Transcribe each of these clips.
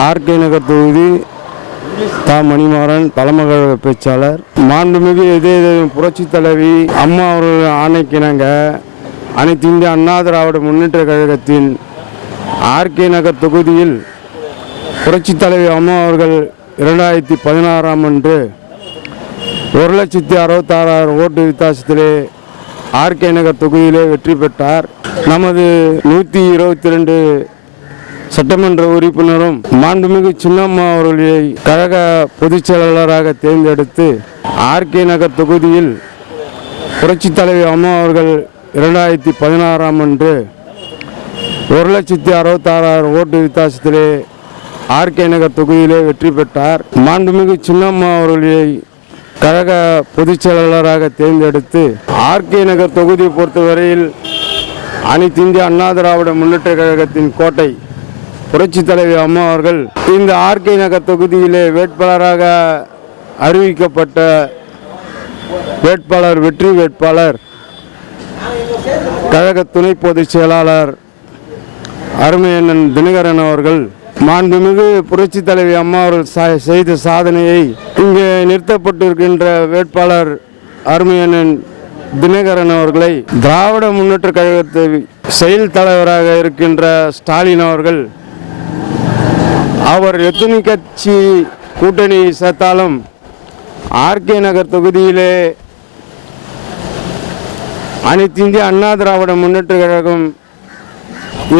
RK நகர் தொகுதி மணிமாறன் தலைமைக்கழக பேச்சாளர். மாண்புமிகு புரட்சி தலைவி அம்மா அவர்கள் ஆணைக்கிணங்க அனைத்து இந்திய அண்ணா திராவிட முன்னேற்ற கழகத்தின் ஆர்கே நகர் தொகுதியில் புரட்சி தலைவி அம்மா அவர்கள் 2016ஆம் ஆண்டு 1,66,000 ஓட்டு வித்தியாசத்திலே ஆர்கே நகர் தொகுதியிலே வெற்றி பெற்றார். நமது 122 சட்டமன்ற உறுப்பினரும் மாண்புமிகு சின்னம்மா அவர்களை கழக பொதுச் செயலாளராக தேர்ந்தெடுத்து ஆர்கே நகர் தொகுதியில் புரட்சி தலைவி அம்மா அவர்கள் 2016ஆம் ஆண்டு 1,66,000 ஓட்டு வித்தியாசத்திலே ஆர்கே நகர் தொகுதியிலே வெற்றி பெற்றார். மாண்புமிகு சின்னம்மா அவர்களை கழக பொதுச் செயலாளராக தேர்ந்தெடுத்து ஆர்கே நகர் தொகுதியை பொறுத்தவரையில் அனைத்து இந்திய அண்ணா திராவிட முன்னேற்ற கழகத்தின் கோட்டை புரட்சி தலைவி அம்மா அவர்கள் இந்த ஆர்கே நகர் தொகுதியிலே வேட்பாளராக அறிவிக்கப்பட்ட வேட்பாளர் வெற்றி வேட்பாளர் கழக துணை பொதுச் செயலாளர் அருமையண்ணன் தினகரன் அவர்கள் மாண்புமிகு புரட்சி தலைவி அம்மா அவர்கள் செய்த சாதனையை இங்கே நிறுத்தப்பட்டிருக்கின்ற வேட்பாளர் அருமையண்ணன் தினகரன் அவர்களை திராவிட முன்னேற்ற கழகத்தை செயல் தலைவராக இருக்கின்ற ஸ்டாலின் அவர்கள் அவர் எத்தனை கட்சி கூட்டணி சேர்த்தாலும் ஆர்கே நகர் தொகுதியிலே அனைத்து இந்திய அண்ணா திராவிட முன்னேற்ற கழகம்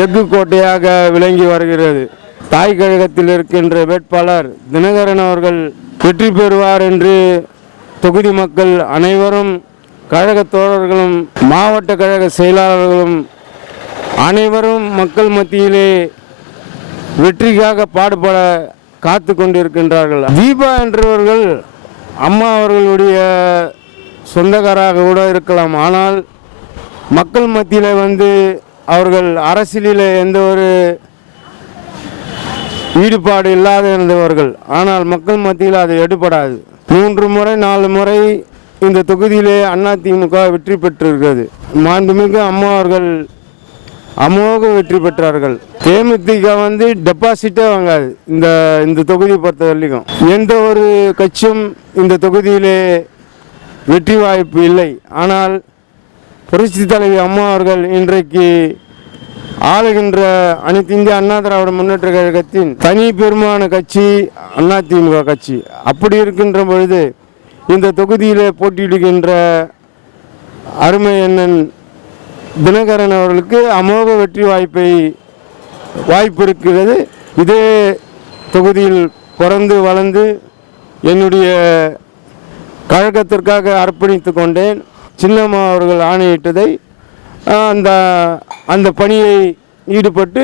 எஃகு கோட்டையாக விளங்கி வருகிறது. தாய் கழகத்தில் இருக்கின்ற வேட்பாளர் தினகரன் அவர்கள் வெற்றி பெறுவார் என்று தொகுதி மக்கள் அனைவரும் கழக தோழர்களும் மாவட்ட கழக செயலாளர்களும் அனைவரும் மக்கள் மத்தியிலே வெற்றிக்காக பாடுபட காத்து கொண்டிருக்கின்றார்கள். தீபா என்றவர்கள் அம்மா அவர்களுடைய சொந்தக்காராக கூட இருக்கலாம். ஆனால் மக்கள் மத்தியில் அவர்கள் அரசியலில் எந்த ஒரு ஈடுபாடு இல்லாத இருந்தவர்கள். ஆனால் மக்கள் மத்தியில் அது எடுபடாது. 3 முறை 4 முறை இந்த தொகுதியிலே அதிமுக வெற்றி பெற்றிருக்கிறது. மாண்புமிகு அம்மா அவர்கள் அமோக வெற்றி பெற்றார்கள். தேமுதிக டெபாசிட்டே வாங்காது. இந்த தொகுதியை பொறுத்த வரைக்கும் எந்த ஒரு கட்சியும் இந்த தொகுதியிலே வெற்றி வாய்ப்பு இல்லை. ஆனால் புரட்சி தலைவி அம்மா அவர்கள் இன்றைக்கு ஆளுகின்ற அனைத்து இந்திய அண்ணா திராவிட முன்னேற்ற கழகத்தின் தனி பெரும்பாலான கட்சி அதிமுக கட்சி. அப்படி இருக்கின்ற பொழுது இந்த தொகுதியிலே போட்டியிடுகின்ற அருமை அண்ணன் தினகரன் அவர்களுக்கு அமோக வெற்றி வாய்ப்பு இருக்கிறது. இதே தொகுதியில் பிறந்து வளர்ந்து என்னுடைய கழகத்திற்காக அர்ப்பணித்து கொண்டேன். சின்னம்மா அவர்கள் ஆணையிட்டதை அந்த பணியை ஈடுபட்டு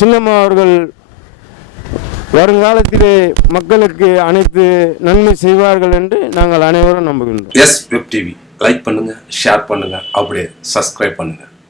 சின்னம்மா அவர்கள் வருங்காலத்திலே மக்களுக்கு அனைத்து நன்மை செய்வார்கள் என்று நாங்கள் அனைவரும் நம்புகின்றோம். எஸ் வெப் டிவி லைக் பண்ணுங்க, ஷேர் பண்ணுங்க, அப்படியே சப்ஸ்கிரைப் பண்ணுங்க.